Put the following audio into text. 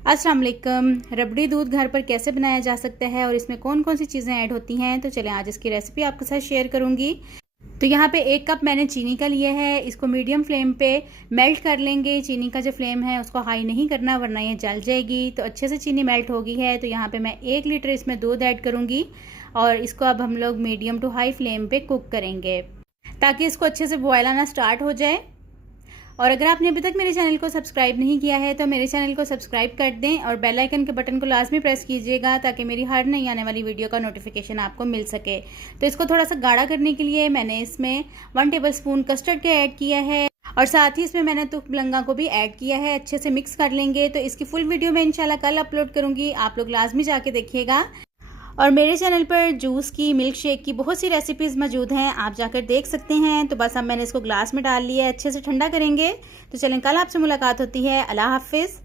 अस्सलाम वालेकुम। रबड़ी दूध घर पर कैसे बनाया जा सकता है और इसमें कौन कौन सी चीज़ें ऐड होती हैं, तो चलें आज इसकी रेसिपी आपके साथ शेयर करूंगी। तो यहाँ पे 1 कप मैंने चीनी का लिया है। इसको मीडियम फ्लेम पे मेल्ट कर लेंगे। चीनी का जो फ्लेम है उसको हाई नहीं करना वरना ये जल जाएगी। तो अच्छे से चीनी मेल्ट हो गई है। तो यहाँ पे मैं 1 लीटर इसमें दूध ऐड करूँगी और इसको अब हम लोग मीडियम टू हाई फ्लेम पे कुक करेंगे ताकि इसको अच्छे से बॉयल आना स्टार्ट हो जाए। और अगर आपने अभी तक मेरे चैनल को सब्सक्राइब नहीं किया है तो मेरे चैनल को सब्सक्राइब कर दें और बेल आइकन के बटन को लाजमी प्रेस कीजिएगा ताकि मेरी हर नई आने वाली वीडियो का नोटिफिकेशन आपको मिल सके। तो इसको थोड़ा सा गाढ़ा करने के लिए मैंने इसमें 1 टेबलस्पून कस्टर्ड का ऐड किया है और साथ ही इसमें मैंने तुख लंगा को भी ऐड किया है। अच्छे से मिक्स कर लेंगे। तो इसकी फुल वीडियो मैं इंशाल्लाह कल अपलोड करूँगी, आप लोग लाजमी जाके देखिएगा। और मेरे चैनल पर जूस की, मिल्क शेक की बहुत सी रेसिपीज़ मौजूद हैं, आप जाकर देख सकते हैं। तो बस अब मैंने इसको ग्लास में डाल लिया है, अच्छे से ठंडा करेंगे। तो चलें कल आपसे मुलाकात होती है। अल्लाह हाफिज़।